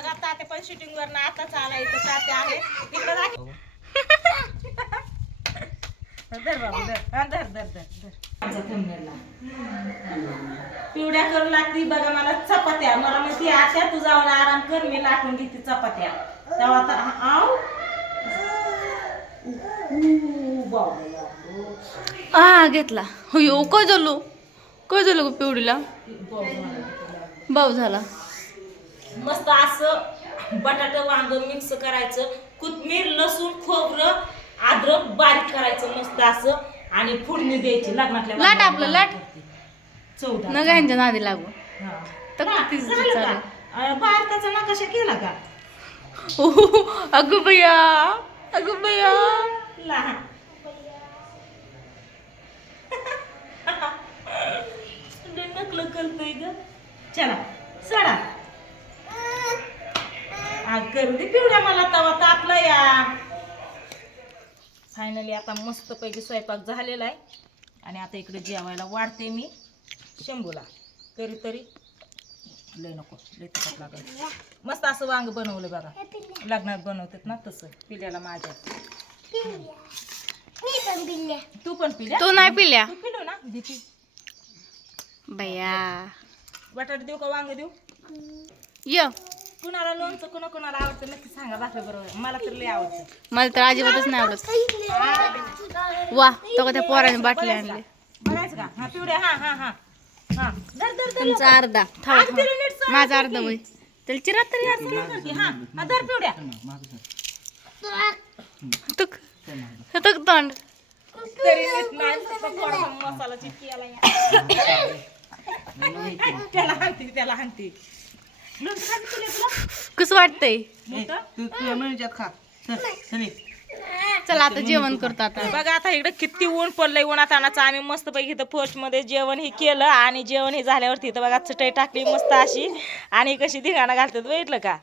बघा तात्या पण शूटिंग वर आताच आला इथं तात्या आहे. इकडे धर बाबू धर. हा, धर धर धर धर. आमचा. पिवड्या करू लागती बघा मला चपात्या. मला म्हणते आत्या तू जाऊन आराम कर मी लाटून घेते चपात्या. तेव्हा आता आव. बाबू. आ घेतला हो काय झालो काय झालं. ग पिवडीला भाऊ झाला. मस्त असं बटाटा वांग मिक्स करायचं. कोथमीर लसूण खोबरं अद्रक बारीक करायचं मस्त असं. आणि फोडणी द्यायची लग्नातल्या लाट आपलं, लाट. चौदा न गायच्या नादी लागू. तर कितीच झालं का? अं, भारताचा नकाशा केला का? अगं बया अगं बया लहान. नकलं करतोय ग. चला सडा. आग करू दे पिवड्या मला तवा तापला या. फायनली आता मस्त पैकी स्वयंपाक झालेला आहे. आणि आता इकडे जेवायला वाढते मी. शंभूला. तरी तरी. लय नको लय तिखट लागल. मस्त असं वांग बनवलं बघा. लग्नात बनवतात ना तसं पिल्याला माझ्या. तू पण पिल्या? तू नाही पिल्या. तू पिलो ना भीती बया बटाटे देऊ का वांग देऊ? य. कुणाला लोणचं कुणा कुणाला आवडतं नक्की सांगा बरोबर. मला तर लय आवडतं. मला तर अजिबातच नाही आवडत. वा तो का त्या पोराने बाटली आणली. का? बघायचं का? हा पिवड्या हा हा हा. हा. धर धर धर तुमचा अर्धा. थांबा थांबा. माझा. अर्धा वय त्याला चिरात तरी अर्धा हा हा धर पिवड्या तुक तुक तोंड. तरी नीट नाही फक्त थोडासा मसाला चिटकी आला या. त्याला हाणती त्याला हाणती लोणचं खायचं तुला तुला? कसं वाटतंय? मोठं? चला आता जेवण करतो आता. बघा आता इकडे किती ऊन पडलंय उन्हात आणायचं आम्ही मस्त पैकी इथं फर्स्टमध्ये जेवण हे केलं आणि जेवण हे झाल्यावरती इथं बघा चटई टाकली मस्त अशी. आणि कशी धिगाणं घालतात बघितलं का?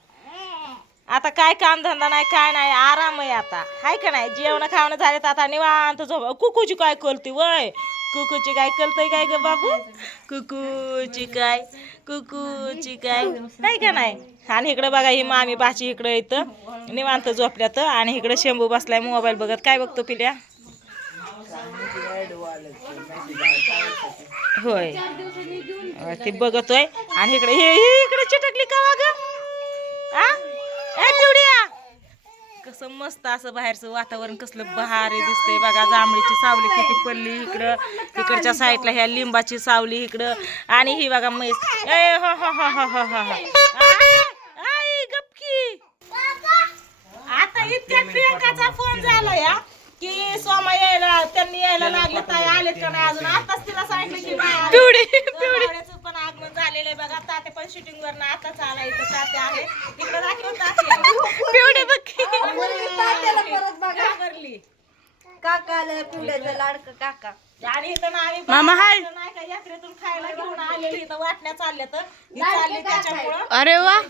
आता काय काम धंदा नाही काय नाही आराम आहे आता. हाय का नाही? जेवण खावणं झाले तर आता निवांत झोप कुकूची काय कळती वय? कुकूची काय कळतंय काय ग बाबू? कुकूची काय कुकूची काय नाही का नाही? आणि इकडं बघा ही मामी बाची इकडं येतं निवांत झोपल्यात. आणि इकडे शेंबू बसलाय मोबाईल बघत. काय बघतो पिल्या? होय. ती ते बघतोय. आणि इकडे हे इकडे चिटकली का वाग आ? ए पिवड्या कसं मस्त असं बाहेरचं वातावरण कसलं भारी दिसतंय बघा. जांभळीची सावली किती पडली इकडं. तिकडच्या साईडला ह्या लिंबाची सावली इकडं. आणि ही बघा हो हो हो हो हो हो. हो. गपकी. आता इतक्या प्रियंकाचा फोन झाला या की सोमा यायला त्यांनी यायला लागले आलेत का नाही अजून? आताच तिला सांगितलं की पण आगमन झालेलं आहे बघा. ताते पण शूटिंग वर आताच आला इथं. ताते आहे. इकडे दाखव ताते पिवडी बघ घाबरली काका आलं पिवड्याचं लाडकं काका. आणि इथं ना आम्ही मामा हाय. इथं नाही का यात्रेतून खायला घेऊन आलेली इथं वाटण्या चालल्या तर ही चालली त्याच्यामुळं. अरे वा.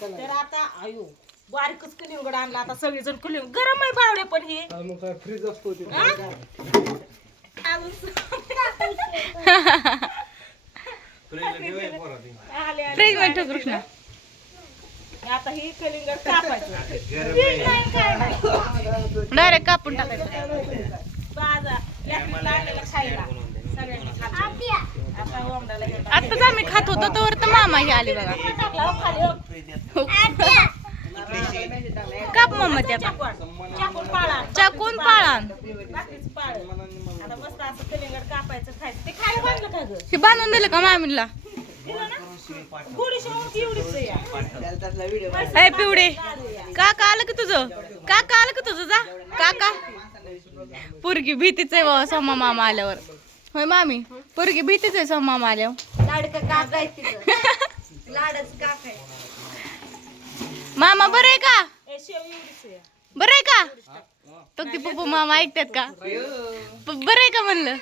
तर आता आयो बारीकच कलिंगड आणला. आता सगळेजण कलिंग गरम आहे बावडे पण हे. हा? अजून आले आले. फ्रीजमध्ये ठेव कृष्णा. आता ही कलिंगड कापायचं. पीठ नाही काय नाही. डायरेक्ट कापून टाकायचं. बाजा यात्रेला आणलेलं खायला. सगळ्यांनी खाल्लं आता ओमडाला घेऊन आताच आम्ही खात होतो तोवर तर मामा हे आले बघा. टाकला हो खाली हो. काप मामा त्या चाकून चाकून पाळा. चाकून पाळान बाकीच पाळ. आता मस्त असं कलिंगड कापायचं खायचं. ते खायला बांधलं का ग? हे बांधून दिलं का मामीला? दिलं ना? एवढीच आहे. ए पिवडे. काका आलं की तुझं? काका आलं की तुझं? जा. काका. पोरगी भीतीच आहे बाबा सोमा मामा आल्यावर. होय मामी? पोरगी भीतीच आहे सोमा मामा आल्यावर. लाडकं काका आहे तिथं. लाडच काका आहे. मामा बरं आहे का? ए, शेव एवढीच आहे. बरं आहे का? तो ती पप्पू मामा ऐकतात का? प- बरं आहे का म्हणलं?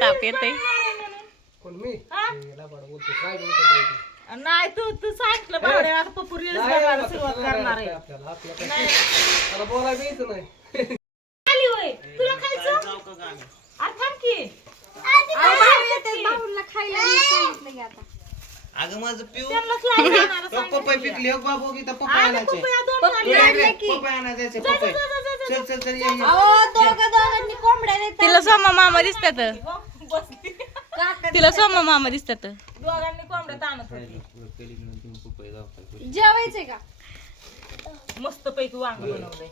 ताप येत हा? नाही तू तू सांगितलं बावड्या आता पप्पू सुरुवात करणार आहे. आली होय. तुला खायचं? अरे थांब की. भाऊला खायला मी सांगितलं की आता. अगं माझं पिऊ त्यांनाच लावून आणायला तो पपई पिकली हो बाबू की आणायचे. दोन आणायचे पपई चल चल चल ये, ये. अहो दोघं दोघांनी कोंबड्या. तिला सोमा मामा दिसतात. बसली. तिला सोमा मामा दिसतात. दोघांनी होती. काय. जेवायचंय का? मस्त पैकी वांग बनवलंय.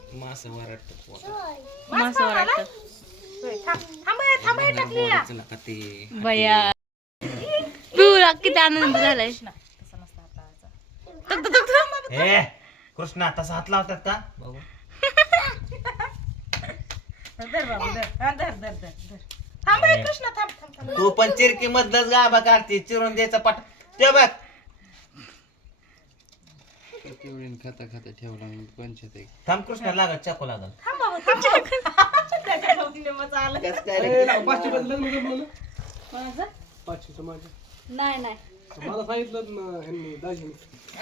मासं वाटत हे, हे, टाकली या. बया. किती आनंद झालाय. तसं नसतं हाताळायचं. ए कृष्णा तसा हात लावतात का? बघू. धर बाबा धर. हा, धर धर धर धर. थांब हे, कृष्णा थांब थांब थांब. तू पण चिरकी मधलंच गाभा काढते चिरून द्यायचा पाठ ते बघ. खाता खाता ठेवला पंचायत एक थांब कृष्णा लागत चाकू लागल. थांब बाबा थांब बाबा. त्याच्या भोवतीने मजा आलं. कोणाचं? नाही नाही.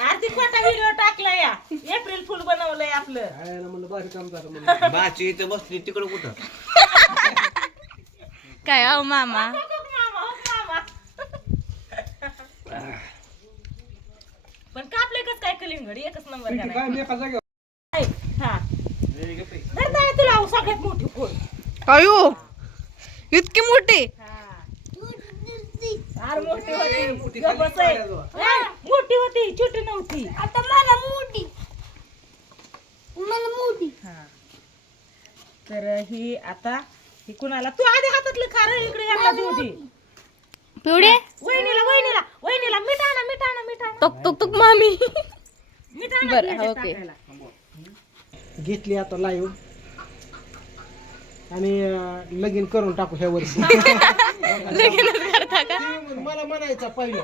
आरती खोटा व्हिडिओ टाकला या. एप्रिल फुल बनवलंय आपलं. बाची इथे बसली तिकडं कुठं? काय अहो मामा? हो, हो, मामा, हो, मामा. पण कापले कस काय कलिंगड? एकच नंबर काय हा. धर धर तुला अहो, सगळ्यात मोठी फुल अयो इतकी मोठी? फार मोठी होती. गप्प. हा, मोठी होती छोटी नव्हती. आता मला मोठी. मला मोठी. हा. तर ही आता ही कुणाला? तू आधी हातातलं खार इकडे देऊ दे. पिवडे? वहिनीला वहिनीला वहिनीला मीठ आणा मीठ आणा मीठ आणा तक तक तक मामी. मीठ आणा बरं, ओके. घेतली आता लाईव्ह आणि अं, लगीन करून टाकू ह्या वर्षी. करता का मला म्हणायचा पहिलं.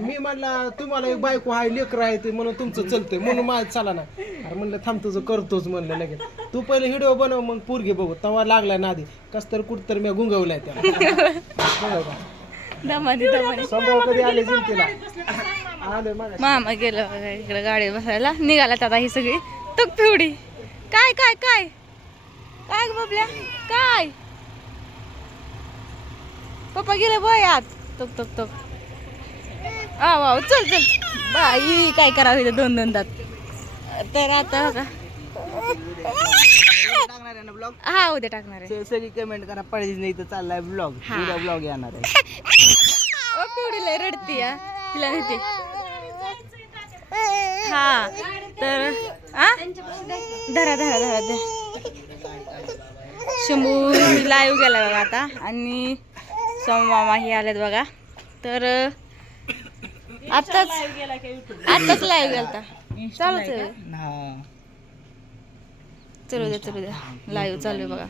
मी म्हणला तुम्हाला एक बायको आहे लेकर आहे ते म्हणून तुमचं चलतंय म्हणून माझं चला ना. अरे म्हणलं थांब तुझं करतोच म्हणलं लगेच. तू पहिले व्हिडिओ बनव मग पोरगी बघू. तवा लागलाय नादी. कस तर कुठ तर मी गुंगवलाय त्याला. दमानी दमानी संभाव कधी आले जिंतीला? आले मामा गेलं बघा इकडे गाडी बसायला. निघाला आता ही सगळी. तक पिवडी. काय काय काय? काय ग बाबल्या? काय? पप्पा गेले बय आत तक तक तक आ वाव चल चल. बाई काय करावं इथं दोन दोन दात. तर आता बघा. हा उद्या टाकणार आहे. सगळी कमेंट करा पाहिजे नाही तर चाललाय ब्लॉग हा. उद्या ब्लॉग येणार आहे. ओ रडती या तिला नेते हा तर आ? धरा धरा धरा धरा. शंभू लाईव्ह गेला बघा आता. आणि मामा हे आलेत बघा. तर आताच आताच लाईव्ह गेलता. चालूच चलू द्या चलू द्या. लाईव्ह चालू आहे बघा.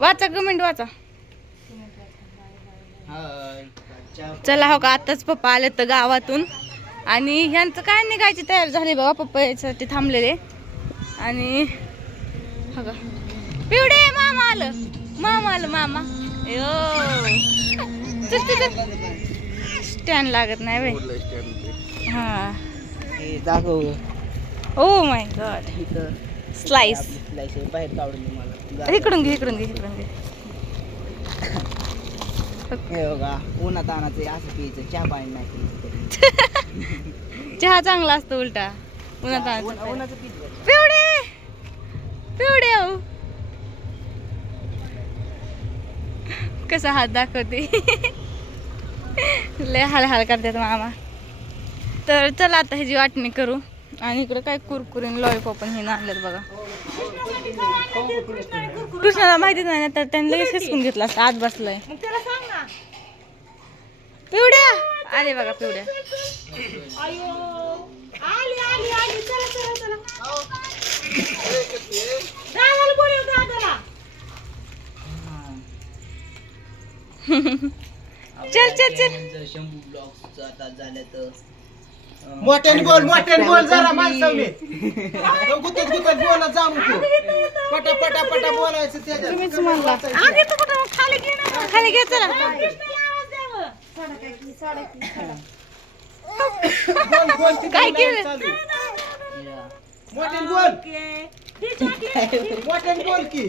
वाचा कमेंट वाचा. चला हो का आताच पप्पा आले तर गावातून. आणि ह्यांचं काय निघायची तयार झाली बघा पप्पा याच्यासाठी थांबलेले. आणि हो का. पिवडे मामा आलं. मामा आलं मामा. स्टँड लागत नाही बाई. हा. हे दाखव ओ माय गॉड स्लाइस बाहेर काढून दे मला. इकडून घे इकडून घे इकडून घे. हे उन्हात आणायचं असं प्यायचं. चहा पाणी नाही. चहा चांगला असतो उलटा. उन्हा- पित पिवडे! पिवडे कसा हात दाखवते लय हाल हाल करतात मामा तर चला आता ह्याची वाटणी करू आणि इकडं काय कुरकुरीन लॉलीपॉप हे आणलेत बघा कृष्णाला माहितीच नाही ना तर त्यांनी लगेच हिसकून घेतला असता आत बसलाय पिवड्या आले बघा पिवड्या चला चला चला दादाला चल चल चल. शंभू ब्लॉग आता झालं तर मोठ्याने बोल मोठ्याने बोल जरा माणसावने गुतत गुतत बोला पटा पटा पटा बोलायचं त्याच्यात. तुम्हीच म्हणला. आधी तू कुठं? खाली घे ना. खाली घे चला. कृष्णाला आवाज द्यावं बोल बोल तिकडे काय केलं? चालू. मोठ्याने बोल. मोठ्याने बोल की.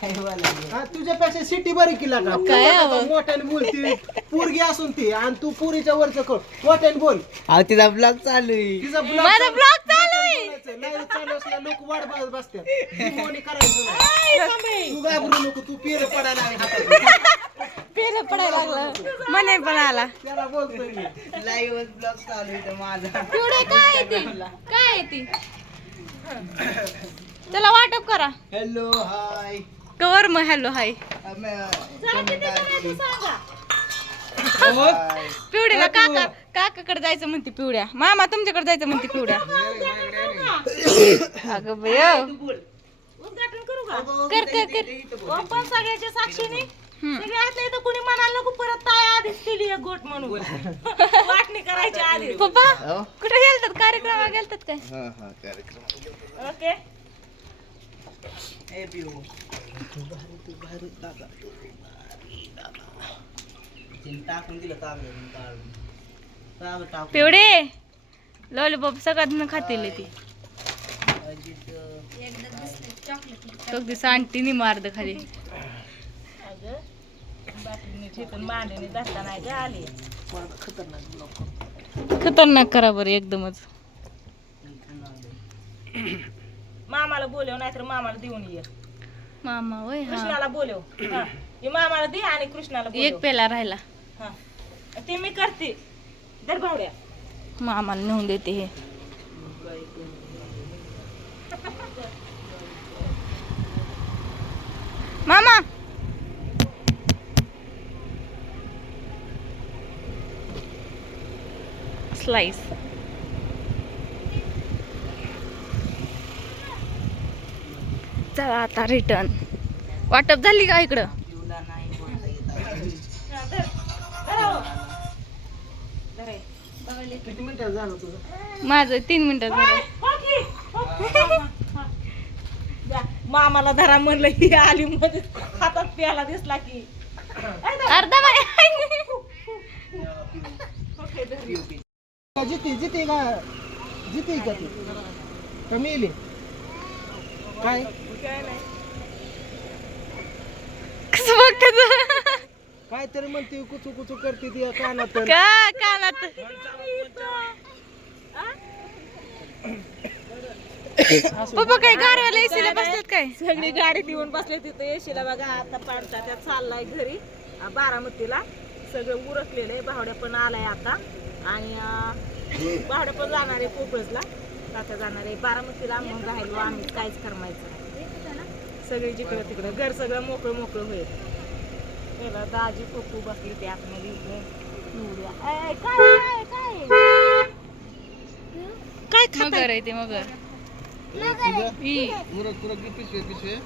काय बोलायचं? हा, तुझ्यापेक्षा सिटी बरी केला का काय हवं? आता मोठ्याने बोलती पोरगी असून ती. आणि तू पुरीच्या वरच कर. मोठ्याने बोल. अहो तिचा ब्लॉग चालू आहे. तिचा ब्लॉग माझा ब्लॉग चालू आहे. नाही चालू असला लोक वाट बघत बसतात. डिमोनी करायचं नाही. तू घाबरू नको तू पेर पडायला आहे हातात. पेर पडायला लागलं. मने पण आला. त्याला बोलतोय मी. लाईव्ह ब्लॉग चालू आहे इथं माझा. पुढे काय ती? काय आहे ती? चला वाटप करा. हॅलो हाय कवर मग हॅलो हाय पिवड्याला काका काकाकडे जायचं म्हणते पिवड्या. मामा तुमच्याकडे जायचं म्हणते पिवड्या. अगं बय उद्घाटन करू का? कर कर कर. पण सगळ्याच्या साक्षीने. सगळ्यातल्या इथं कुणी म्हणाल नको परत ताय आधीच केली एक गोट म्हणून. वाटणी करायची आधी पप्पा? कुठे गेलतात कार्यक्रमाला गेलतात काय? हा हा कार्यक्रम. ओके. ए पिऊ. तिने टाकून दिलं कागद काढून. कागद टाकून. पिवडे लॉलीपॉप सगळ्यात खातील ती. अगदी सांगती मारद खाली. ठेकून मांडीने धरता नाही आली. खतरनाक करा बरं एकदमच. मामाला बोलव नाहीतर मामाला देऊन ये. मामा वय हा. कृष्णाला बोलव. हा. हे मामाला दे आणि कृष्णाला एक बोलव पेला राहिला. हा. ते मी करते. दर भावड्या. मामाला नेऊन देते हे मामा स्लाइस चला आता रिटर्न वाटप झाली का इकडं? माझं तीन मिनिटं झालं. मामाला धरा म्हणलं ही आली मध्ये हातात प्याला दिसला की. अर्धा. का जिते जिते का? जिते का ती? का मेली काय? काय नाही कसं बघतात? काय तरी म्हणते कुचू कुचू करते ती कानात. का? कानात? पप्पा काय गारवाला एसीला बसतात काय? सगळी गाडी देऊन बसले तिथं येशीला बघा आता पाडता त्या चाललाय घरी बारामतीला. सगळं उरकलेलं आहे भावड्या पण आलाय आता. आणि भावड्या पण जाणार आहे पोपळसला तात्या जाणार आहे बारामतीला. मग राहिलो आम्ही. काहीच करमायचं सगळी जिकडं तिकडं. घर सगळं मोकळं मोकळं होईल. पहिला दाजी पप्पू बसले ते आतमध्ये काय काय? मगर आहे ते मगर. पिशवे पिशवे?